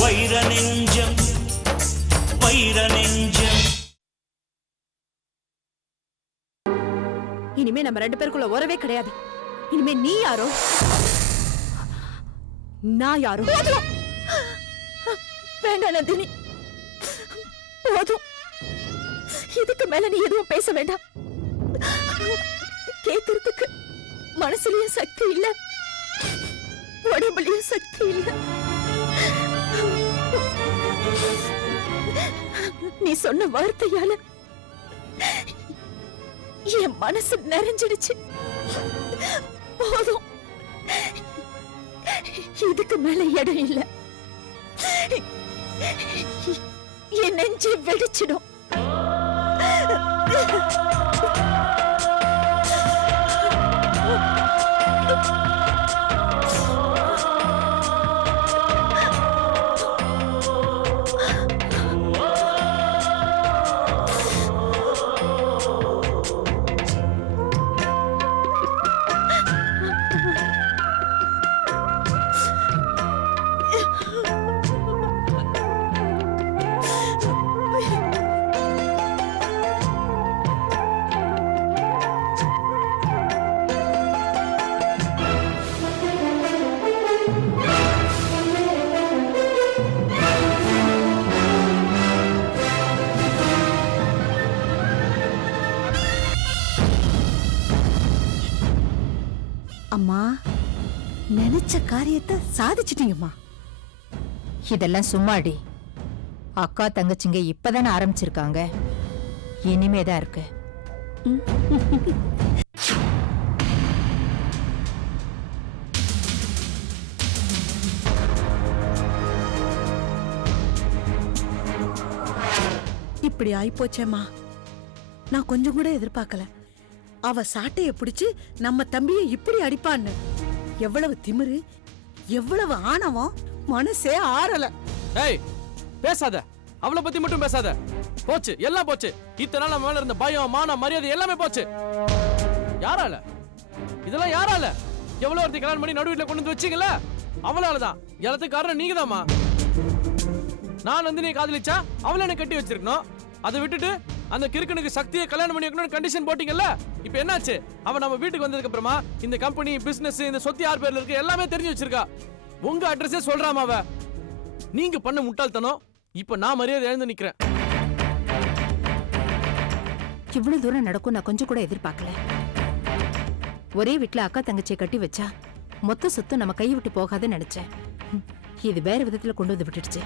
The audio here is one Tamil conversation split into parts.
வைர நெஞ்சம் வைர நெஞ்சம். இனிமே நம்ம ரெண்டு பேருக்குள்ள உறவே கிடையாது. இனிமே நீ யாரோ? நான் யாரோ? வேண்டாம் நந்தினி. போதும். இதுக்கு மேல நீ எதுவும் பேச வேண்டாம். கேக்குறதுக்கு மனசுலயும் சக்தி இல்ல. உடம்புலயும் சக்தி இல்ல. நீ சொன்ன வார்த்தையால என் மனசு நிறைஞ்சிடுச்சு. போதும். இதுக்கு மேல இடம் இல்ல. என் நெஞ்சு வெடிச்சிடும். அம்மா நினைச்ச காரியத்தை சாதிச்சிட்டீங்கம்மா. இதெல்லாம் சும்மாடி. அக்கா தங்கச்சிங்க இப்பதானே ஆரம்பிச்சிருக்காங்க. இனிமேதான் இருக்கு. இப்படி ஆயிப்போச்சேம்மா. நான் கொஞ்சம் கூட எதிர்பார்க்கல. அவ சாட்டைய பிடிச்சு நம்ம தம்பியை இப்படி அடிப்பான்னு. எவ்வளவு திமிரு எவ்வளவு ஆணவம் மனசே ஆறல. ஏய் பேசாத. அவளை பத்தி மட்டும் பேசாத. போச்சு எல்லாம் போச்சு. இத்தனை நாள் நம்ம மேல இருந்த பயம் மான மரியாதை எல்லாமே போச்சு. யாரால? இதெல்லாம் யாரால? எவ்வளவு ஒருத்தி கல்யாணம் பண்ணி நடு வீட்டுல கொண்டு வந்து வச்சீங்கல்ல? அவளாலதான். எல்லாத்துக்கு காரணம் நீங்கதாம்மா. நான் நந்தினியை காதலிச்சா அவளை என்ன கட்டி வச்சிருக்கணும். அதை விட்டுட்டு அந்த கிறுக்கனுக்கு சக்தியை கல்யாணம் பண்ணி வைக்கணும்னு கண்டிஷன் போட்டீங்கல்ல? இப்போ என்னாச்சு? அவன் நம்ம வீட்டுக்கு வந்ததுக்கு அப்புறமா இந்த கம்பெனி பிசினஸ் இந்த சொத்து யார் பேர்ல இருக்கு எல்லாமே தெரிஞ்சு வச்சிருக்கா. உங்க அட்ரஸே சொல்றாமா அவ? நீங்க பண்ண முட்டாள்தனம் இப்போ நான் மரியாதை இழந்து நிக்கிறேன். இவ்வளவு தூரம் நடக்கும் நான் கொஞ்சம் கூட எதிர்பார்க்கல. ஒரே வீட்டுல அக்கா தங்கச்சியை கட்டி வச்சா மொத்த சொத்து நம்ம கை விட்டு போகாதுன்னு நினைச்சேன். இது வேற விதத்துல கொண்டு வந்து விட்டுடுச்சு.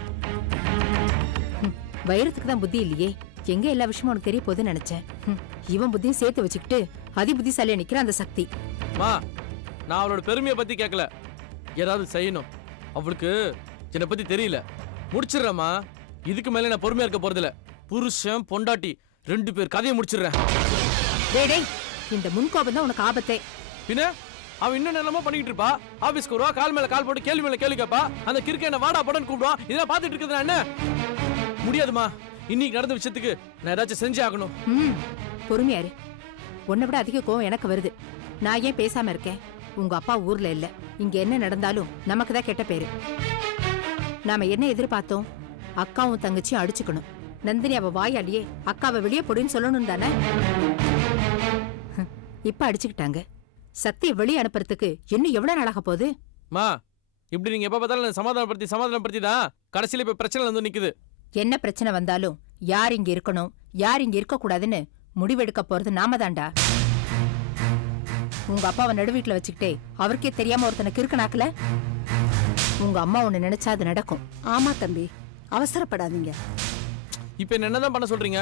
வைரத்துக்கு தான் புத்தி இல்லையே. எங்க எல்லா விஷயமும் உனக்கு தெரிய போகுதுன்னு நினைச்சேன். ஹம், இவன் புத்தியும் சேர்த்து வச்சுக்கிட்டு அதி புத்திசாலியா நிக்கிற அந்த சக்தி. மா நான் அவளோட பெருமையை பத்தி கேட்கல ஏதாவது செய்யணும். அவளுக்கு என்னை பத்தி தெரியல. முடிச்சிடுறேம்மா. இதுக்கு மேல நான் பொறுமையா இருக்க போறதில்ல. புருஷன் பொண்டாட்டி ரெண்டு பேர் கதையை முடிச்சிடுறேன். டேய் டேய், இந்த முன்கோபம் தான் உனக்கு ஆபத்தே. பின்ன? அவன் இன்னும் என்னமோ பண்ணிட்டு இருப்பா? ஆபீஸ்க்கு வருவா கால் மேல கால் போட்டு கேள்வி மேல கேள்வி கேப்பா அந்த கிறுக்க என்ன வாடா படன்னு கூப்பிடுவான் இதெல்லாம் பாத்துட்டு இருக்கிறது என்ன? முடியாதுமா இன்னைக்கு நடந்த விஷயத்துக்கு நான் ஏதாச்சும் செஞ்சே ஆகணும். ம் பொறுமையா இரு உன்னை விட அதிக கோவம் எனக்கு வருது. நான் ஏன் பேசாம இருக்கேன்? உங்க அப்பா ஊர்ல இல்ல. இங்க என்ன நடந்தாலும் நமக்கு தான் கெட்ட பேரு. நாம என்ன எதிர்பார்த்தோம்? அக்காவும் தங்கச்சியும் அடிச்சுக்கணும். நந்தினி அவ வாயாலேயே அக்காவை வெளியே போடுன்னு சொல்லணும் தானே? இப்ப அடிச்சுக்கிட்டாங்க. சக்தியை வெளியே அனுப்புறதுக்கு இன்னும் எவ்வளவு நாளாக போகுது? மா இப்படி நீங்க எப்ப பார்த்தாலும் சமாதானப்படுத்தி சமாதானப்படுத்தி தான் கடைசியில இப்ப பிரச்சனை வந்து நிக்குது. என்ன பிரச்சனை வந்தாலும் யார் இங்க இருக்கணும் யார் இங்க இருக்க கூடாதுன்னு முடிவெடுக்க போறது நாம தான்டா. உங்க அப்பாவை நடுவீட்டுல வச்சுக்கிட்டே அவருக்கே தெரியாம ஒருத்தனை கிறுக்கனாக்கல உங்க அம்மா ஒண்ணு நினைச்சா அது நடக்கும். ஆமா தம்பி அவசரப்படாதீங்க. இப்ப என்ன என்னதான் பண்ண சொல்றீங்க?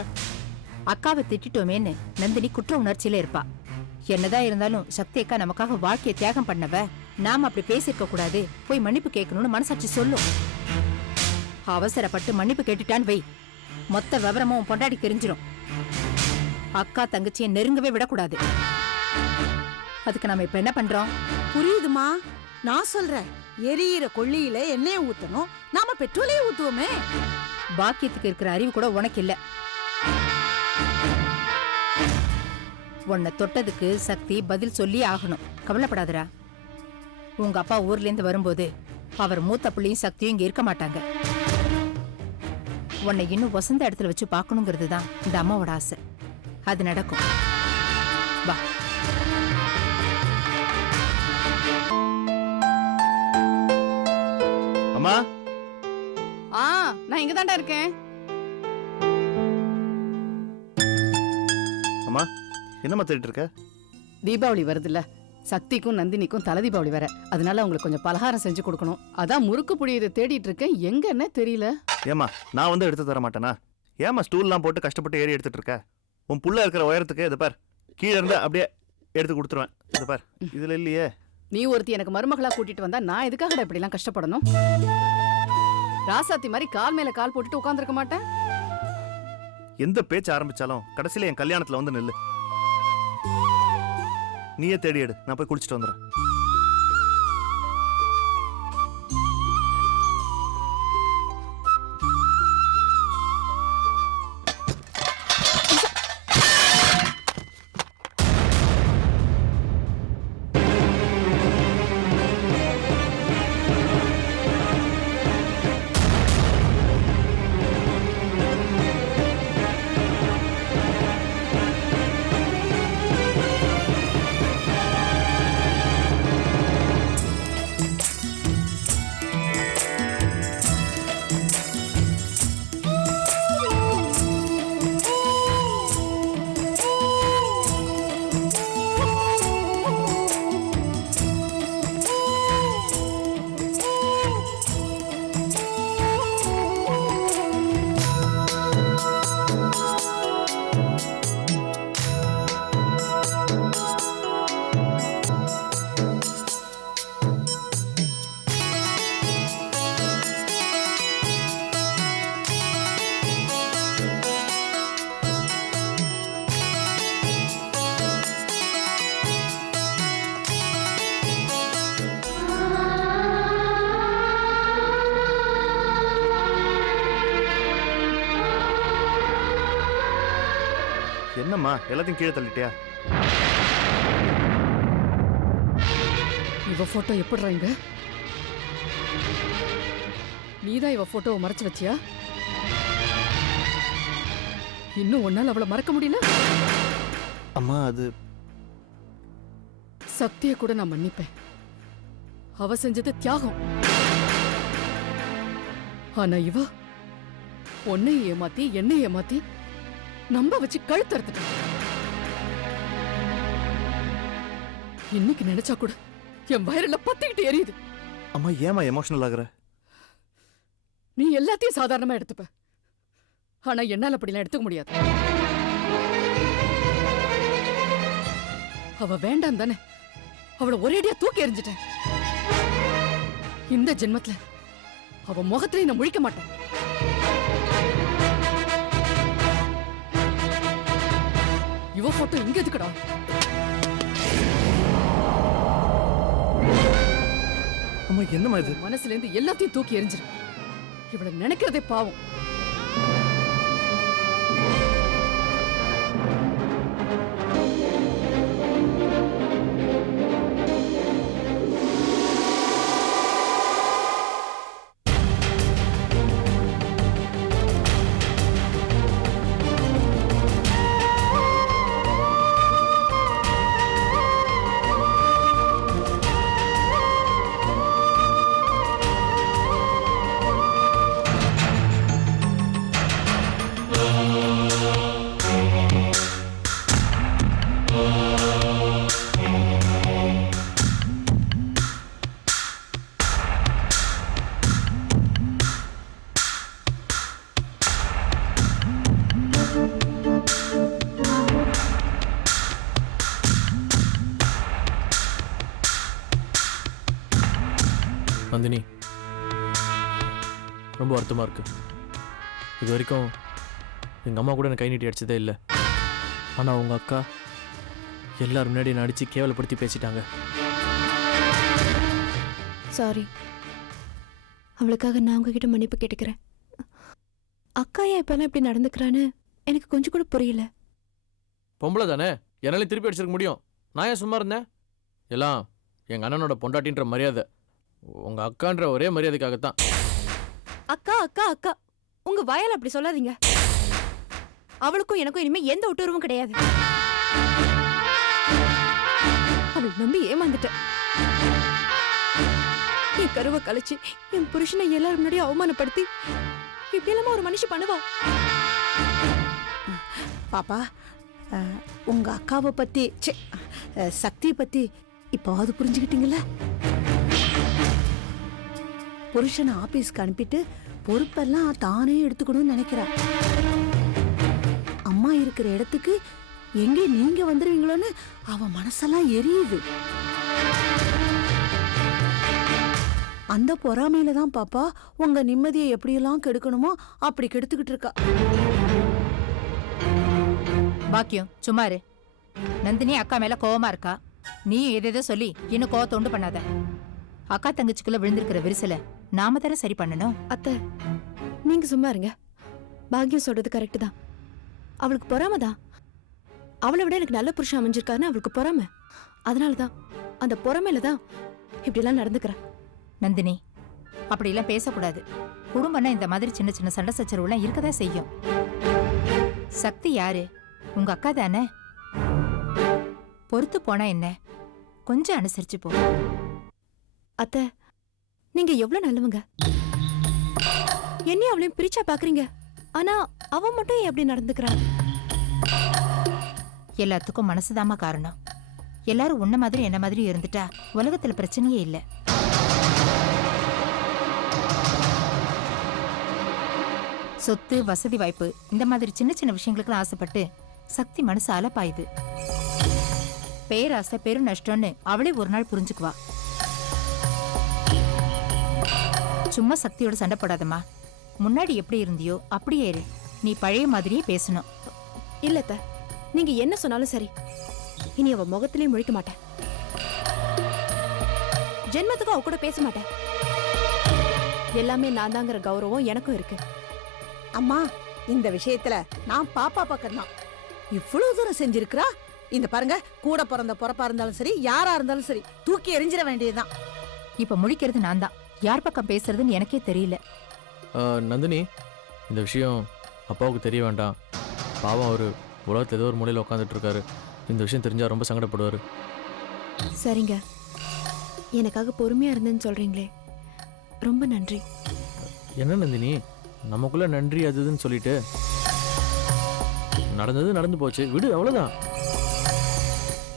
அக்காவை திட்டிட்டோமேன்னு நந்தினி குற்ற உணர்ச்சியில இருப்பா. என்னதான் இருந்தாலும் சக்தி அக்கா நமக்காக வாழ்க்கையை தியாகம் பண்ணவ நாம அப்படி பேசியிருக்க கூடாது போய் மன்னிப்பு கேட்கணும்னு மனசாட்சி சொல்லும். அவசரப்பட்டு மன்னிப்பு கேட்டுட்டான்னு வை. மொத்த விவரமும் உன் பொண்டாடி தெரிஞ்சிரும். அக்கா தங்கச்சியை நெருங்கவே விடக்கூடாது. அதுக்கு நம்ம இப்ப என்ன பண்றோம்? புரியுதுமா? நான் சொல்றேன் எரியிற கொள்ளியில எண்ணெயை ஊத்தணும். நாம பெட்ரோலையே ஊத்துவோமே. பாக்கியத்துக்கு இருக்கிற அறிவு கூட உனக்கு இல்ல. உன்னை தொட்டதுக்கு சக்தி பதில் சொல்லி ஆகணும். கவலைப்படாதடா. உங்க அப்பா ஊர்ல இருந்து வரும்போது அவர் மூத்த பிள்ளையும் சக்தியும் இங்க இருக்க மாட்டாங்க. உன்னை இன்னும் வசந்த இடத்துல வச்சு பார்க்கணுங்கிறது தான் இந்த அம்மாவோட ஆசை. அது நடக்கும். வா. அம்மா? ஆ நான் இங்க தான்டா இருக்கேன். அம்மா என்னம்மா தேடிட்டு இருக்க? தீபாவளி வருதுல்ல. சக்திக்கும் நந்தினிக்கும் தலை தீபாவளி வேற. அதனால அவங்களுக்கு கொஞ்சம் பலகாரம் செஞ்சு கொடுக்கணும். அதான் முறுக்கு புடியதை தேடிட்டு இருக்கேன். எங்க என்ன தெரியல. ஏம்மா நான் வந்து எடுத்து தர மாட்டேனா? ஏம்மா ஸ்டூல்லாம் போட்டு கஷ்டப்பட்டு ஏறி எடுத்துட்டு இருக்க? உன் புள்ள இருக்கிற உயரத்துக்கு இது பார் கீழே இருந்து அப்படியே எடுத்து கொடுத்துருவேன். இது பார் இதுல இல்லையே. நீ ஒருத்தி எனக்கு மருமகளா கூட்டிட்டு வந்தா நான் எதுக்காகடா இப்படி எல்லாம் கஷ்டப்படணும்? ராசாத்தி மாதிரி கால் மேல கால் போட்டுட்டு உட்கார்ந்திருக்க மாட்டேன்? எந்த பேச்சு ஆரம்பிச்சாலும் கடைசியில என் கல்யாணத்துல வந்து நில்லு. நீயே தேடி எடு. நான் போய் குளிச்சுட்டு வந்துடுறேன். என்னம்மா எல்லாத்தையும் கீழே தள்ளிட்டியா? இவ போட்டோ எப்படிடா இங்க? நீதான் இவ போட்டோவை மறைச்சு வச்சியா? இன்னும் ஒன்னால அவளை மறக்க முடியல? அம்மா அது சக்திய கூட நான் மன்னிப்பேன். அவ செஞ்சது தியாகம். ஆனா இவ உன்னை ஏமாத்தி என்னை ஏமாத்தி நம்ப வச்சு கழுத்தறுத்துட்டான். இன்னைக்கு நினைச்சா கூட என் வயிறுல பத்திக்கிட்டு எரியுது. அம்மா ஏமா எமோஷனல் ஆகுற? நீ எல்லாத்தையும் சாதாரணமா எடுத்துப்ப. ஆனா என்னால அப்படிலாம் எடுத்துக்க முடியாது. அவ வேண்டாம் தானே. அவளை ஒரேடியா தூக்கி எறிஞ்சிட்டேன். இந்த ஜென்மத்துல அவ முகத்திலே நான் முழிக்க மாட்டேன். போட்டோ இங்க எதுக்குடா? அம்மா என்னம்மா இது? மனசுல இருந்து எல்லாத்தையும் தூக்கி எறிஞ்சிரு. இவளை நினைக்கிறதே பாவம். நந்தினி. ரொம்ப வருத்தமாக இருக்கு. இது வரைக்கும் எங்கள் அம்மா கூட எனக்கு கை நீட்டி அடிச்சதே இல்லை. ஆனால் உங்கள் அக்கா எல்லாரும் முன்னாடி என்னை அடித்து கேவலப்படுத்தி பேசிட்டாங்க. சாரி அவளுக்காக நான் உங்ககிட்ட மன்னிப்பு கேட்டுக்கிறேன். அக்கா ஏன் இப்பெல்லாம் இப்படி நடந்துக்கிறான்னு எனக்கு கொஞ்சம் கூட புரியல. பொம்பளை தானே? என்னால திருப்பி அடிச்சிருக்க முடியும். நான் ஏன் சும்மா இருந்தேன்? எல்லாம் எங்க அண்ணனோட பொண்டாட்டின்ற மரியாதை. உங்க அக்கான்ற ஒரே மரியாதைக்காகத்தான். அக்கா அக்கா அக்கா. உங்க வாயால அப்படி சொல்லாதீங்க. அவளுக்கும் எனக்கும் இனிமே எந்த ஒட்டுறவும் கிடையாது. அவள் நம்பி ஏமாந்துட்டேன். என் கருவை கலைச்சு என் புருஷனை எல்லாரும் முன்னாடியும் அவமானப்படுத்தி இப்படி இல்லாம ஒரு மனுஷி பண்ணுவா? பாப்பா அஹ், உங்க அக்காவை பத்தி அஹ், சக்தியை பத்தி இப்போவாது புரிஞ்சுக்கிட்டீங்களா புருஷனை ஆபீஸ்க்கு அனுப்பிட்டு பொறுப்பெல்லாம் தானே எடுத்துக்கணும்னு நினைக்கிறா. அம்மா இருக்கிற இடத்துக்கு எங்கே நீங்க வந்துருவீங்களோன்னு அவ மனசெல்லாம் எரியுது. அந்த பொறாமையில தான் பாப்பா உங்க நிம்மதியை எப்படியெல்லாம் கெடுக்கணுமோ அப்படி கெடுத்துக்கிட்டு இருக்கா. பாக்கியம் சும்மாரு நந்தினி அக்கா மேல கோவமா இருக்கா? நீயும் எதேதோ சொல்லி இன்னும் கோவத்தை உண்டு பண்ணாத. அக்கா தங்கச்சிக்குள்ள விழுந்திருக்கிற விரிசலை நாம தானே சரி பண்ணணும்? அத்தை நீங்க சும்மா இருங்க. பாக்கியம் சொல்றது கரெக்ட் தான். அவளுக்கு பொறாம தான். அவளை விட எனக்கு நல்ல புருஷன் அமைஞ்சிருக்காருன்னு அவளுக்கு பொறாம. அதனால தான் அந்த பொறாமையில தான் இப்படிலாம் நடந்துக்கிறா நந்தினி அப்படியெல்லாம் பேசக்கூடாது. குடும்பம்னா இந்த மாதிரி சின்ன சின்ன சண்டை சச்சரவுலாம் இருக்கதான் செய்யும். சக்தி யாரு? உங்க அக்கா தானே? பொறுத்து போனா என்ன? கொஞ்சம் அனுசரிச்சு போ. அத்தை நீங்க எவ்வளவு நல்லவங்க? என்னையும் அவளையும் பிரிச்சா பாக்குறீங்க. ஆனா அவ மட்டும் ஏன் அப்படி நடந்துக்கிறா? எல்லாத்துக்கும் மனசுதாம்மா காரணம். எல்லாரும் உன்ன மாதிரி என்ன மாதிரி இருந்துட்டா உலகத்துல பிரச்சனையே இல்ல. சொத்து வசதி வாய்ப்பு இந்த மாதிரி சின்ன சின்ன விஷயங்களுக்கு ஆசைப்பட்டு சக்தி மனசு அலப்பாயுது. பேராசை பெரு நஷ்டம்னு அவளே ஒரு நாள் புரிஞ்சுக்குவா. சும்மா சக்தியோட சண்டை போடாதம்மா. முன்னாடி எப்படி இருந்தியோ அப்படியே இரு. நீ பழைய மாதிரியே பேசணும். இல்ல அத்தை. நீங்க என்ன சொன்னாலும் சரி. இனி அவ முகத்திலே முழிக்க மாட்டேன். ஜென்மத்துக்கும் அவ கூட பேச மாட்டேன். எல்லாமே நான் தாங்கிற கௌரவம் எனக்கும் இருக்கு. அம்மா இந்த விஷயத்துல நான் பாப்பா பக்கம்தான். இவ்வளவு தூரம் செஞ்சிருக்கிறா? இந்த பாருங்க கூட பிறந்த பொறப்பா இருந்தாலும் சரி யாரா இருந்தாலும் சரி தூக்கி எறிஞ்சிட வேண்டியதுதான். இப்ப முழிக்கிறது நான் தான் யார் பக்கம் பேசுறதுன்னு எனக்கே தெரியல. நந்தினி இந்த விஷயம் அப்பாவுக்கு தெரிய வேண்டாம். பாவம் அவர் உலகத்தில் ஏதோ ஒரு மூலையில் உட்காந்துட்டு இருக்காரு இந்த விஷயம் தெரிஞ்சா ரொம்ப சங்கடப்படுவார். சரிங்க. எனக்காக பொறுமையா இருந்தேன்னு சொல்றீங்களே. ரொம்ப நன்றி. என்ன நந்தினி? நமக்குள்ள நன்றி அது இதுன்னு சொல்லிட்டு. நடந்தது நடந்து போச்சு. விடு அவ்வளோதான்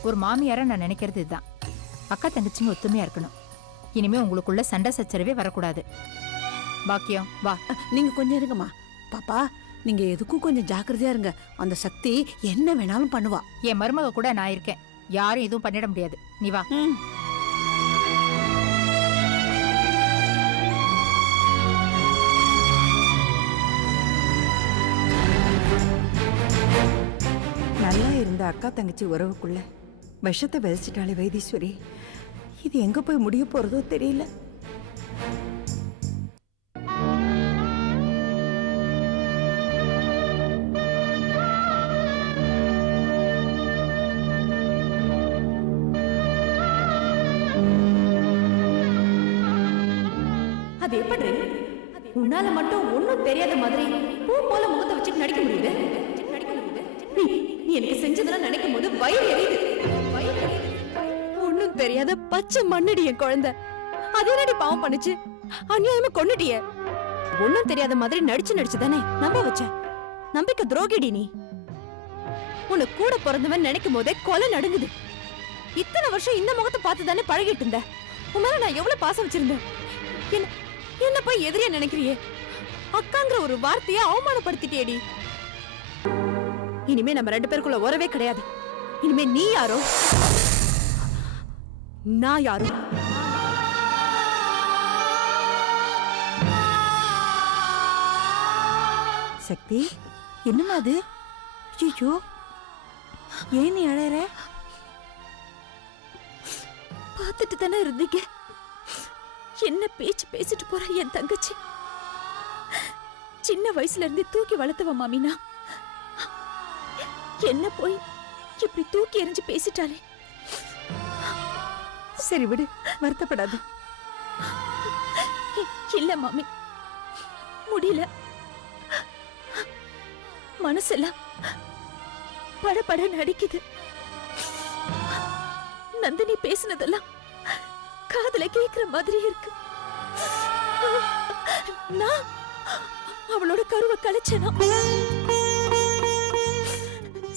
ஒரு மாமியாரா நான் நினைக்கிறது இதுதான். அக்கா தங்கச்சிங்க ஒத்துமையா இருக்கணும். இனிமே உங்களுக்குள்ள சண்டை சச்சரவே வரக்கூடாது. பாக்கியம் வா. நீங்க கொஞ்சம் இருங்கம்மா. பாப்பா நீங்க எதுக்கும் கொஞ்சம் ஜாக்கிரதையா இருங்க. அந்த சக்தி என்ன வேணாலும் பண்ணுவா. என் மருமக கூட நான் இருக்கேன். யாரும் எதுவும் பண்ணிட முடியாது. நீ வா. நல்லா இருந்த அக்கா தங்கச்சி உறவுக்குள்ள விஷத்தை விதைச்சிட்டாளே வைத்தீஸ்வரி. இது எங்க போய் முடிய போறதோ தெரியல. அது எப்படி உன்னால மட்டும் ஒண்ணும் தெரியாத மாதிரி பூ போல முகத்தை வச்சுட்டு நடிக்க முடியுது? நீ எனக்கு செஞ்சதெல்லாம் நினைக்கும் போது வயிறு எரியுது. தெரியாத பச்சை மண்ணடி என் குழந்தை. அது என்னடி பாவம் பண்ணுச்சு? அநியாயமா கொண்டுட்டிய ஒண்ணும் தெரியாத மாதிரி நடிச்சு நடிச்சு தானே நம்ப வச்ச. நம்பிக்கை துரோகிடி நீ. உன்னை கூட பிறந்தவன் நினைக்கும் போதே கொலை நடுங்குது இத்தனை வருஷம் இந்த முகத்தை பார்த்து தானே பழகிட்டு இருந்த. உன் மேல நான் எவ்வளவு பாசம் வச்சிருந்தேன்? என்ன என்ன போய் எதிரியா நினைக்கிறியே? அக்காங்கிற ஒரு வார்த்தையை அவமானப்படுத்திட்டேடி இனிமே நம்ம ரெண்டு பேருக்குள்ள உறவே கிடையாது. இனிமே நீ யாரோ? நான் யாரும் சக்தி என்னமா அது? ஐயோ ஏன் நீ அழற? பார்த்துட்டு தானே இருந்தீங்க. என்ன பேச்சு பேசிட்டு போற என் தங்கச்சி? சின்ன வயசுல இருந்து தூக்கி வளர்த்தவ மாமினா என்ன போய் இப்படி தூக்கி எறிஞ்சு பேசிட்டாலே? சரி விடு வருத்தப்படாத. இல்ல மாமி முடியல. மனசெல்லாம் படபட நடிக்குது. நந்தினி பேசினதெல்லாம் காதுல கேக்குற மாதிரி இருக்கு. நான் அவளோட கருவை கலைச்சனா?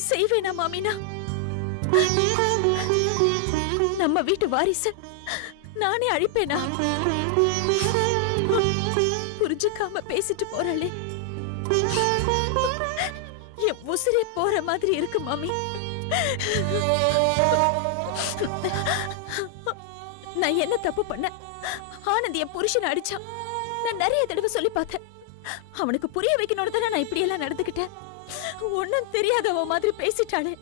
செய்வேனா மாமினா நம்ம வீட்டு வாரிசு. நானே அழிப்பேனா? புரிஞ்சுக்காம பேசிட்டு போறாளே. என் உசிரே போற மாதிரி இருக்கு மாமி. நான் என்ன தப்பு பண்ண? ஆனந்த் என் புருஷன் அடிச்சான். நான் நிறைய தடவை சொல்லி பார்த்தேன். அவனுக்கு புரிய வைக்கணும்னு தானே நான் இப்படி எல்லாம் நடந்துக்கிட்டேன். ஒன்னும் தெரியாதவ மாதிரி பேசிட்டானே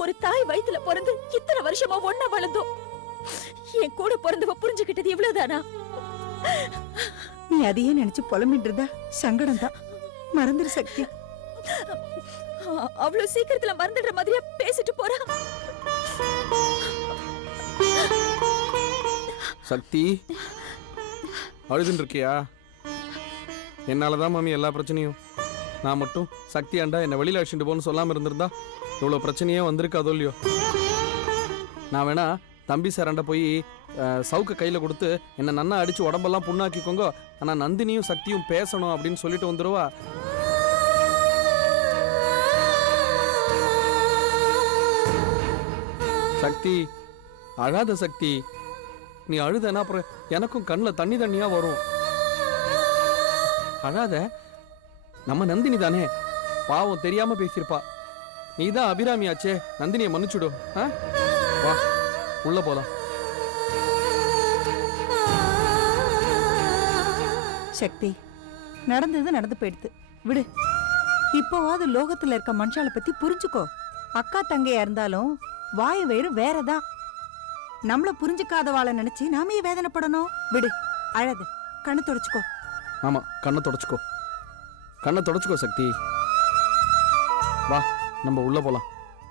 ஒரு தாய் வயித்துல பிறந்து இத்தனை வருஷமா ஒண்ணா வளர்ந்தோம். என் கூட பிறந்தவ புரிஞ்சுக்கிட்டது இவ்வளவுதானா? நீ அதையே நினைச்சு புலம்பிட்டு இருந்தா சங்கடம் தான் மறந்துரு சக்தி. அவ்வளவு சீக்கிரத்துல மறந்துடுற மாதிரியா பேசிட்டு போறா. சக்தி அழுதுன்னு இருக்கியா என்னால தான் மாமி எல்லா பிரச்சனையும். நான் மட்டும் சக்தி ஆண்டா என்னை வெளியில் அழைச்சிட்டு போன்னு சொல்லாமல் இருந்திருந்தா இவ்வளோ பிரச்சனையே வந்திருக்காதோ இல்லையோ? நான் வேணா தம்பி சாராண்ட போய் சவுக்கு கையில் கொடுத்து என்னை நன்னா அடித்து உடம்பெல்லாம் புண்ணாக்கிக்கோங்க. ஆனால் நந்தினியும் சக்தியும் பேசணும் அப்படின்னு சொல்லிட்டு வந்துருவா. சக்தி அழாத சக்தி. நீ அழுதனா அப்புறம் எனக்கும் கண்ணில் தண்ணி தண்ணியா வரும். அழாத நம்ம நந்தினி தானே. பாவம் தெரியாம பேசியிருப்பா. நீ தான் அபிராமியாச்சே. நந்தினியை மன்னிச்சுடு. ஆ? வா உள்ள போலாம். சக்தி நடந்தது நடந்து போயிடுது. விடு. இப்போவாது லோகத்துல இருக்க மனுஷால பத்தி புரிஞ்சுக்கோ. அக்கா தங்கையா இருந்தாலும் வாய் வயிறு வேறதான். நம்மள புரிஞ்சுக்காதவாளை நினைச்சு நாமே வேதனைப்படணும்? விடு அழது கண்ணு தொடச்சுக்கோ. ஆமா கண்ணை தொடச்சுக்கோ. கண்ணை தொடச்சுக்கோ சக்தி. வா. நம்ம உள்ளே போகலாம்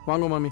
வாங்க மாமி.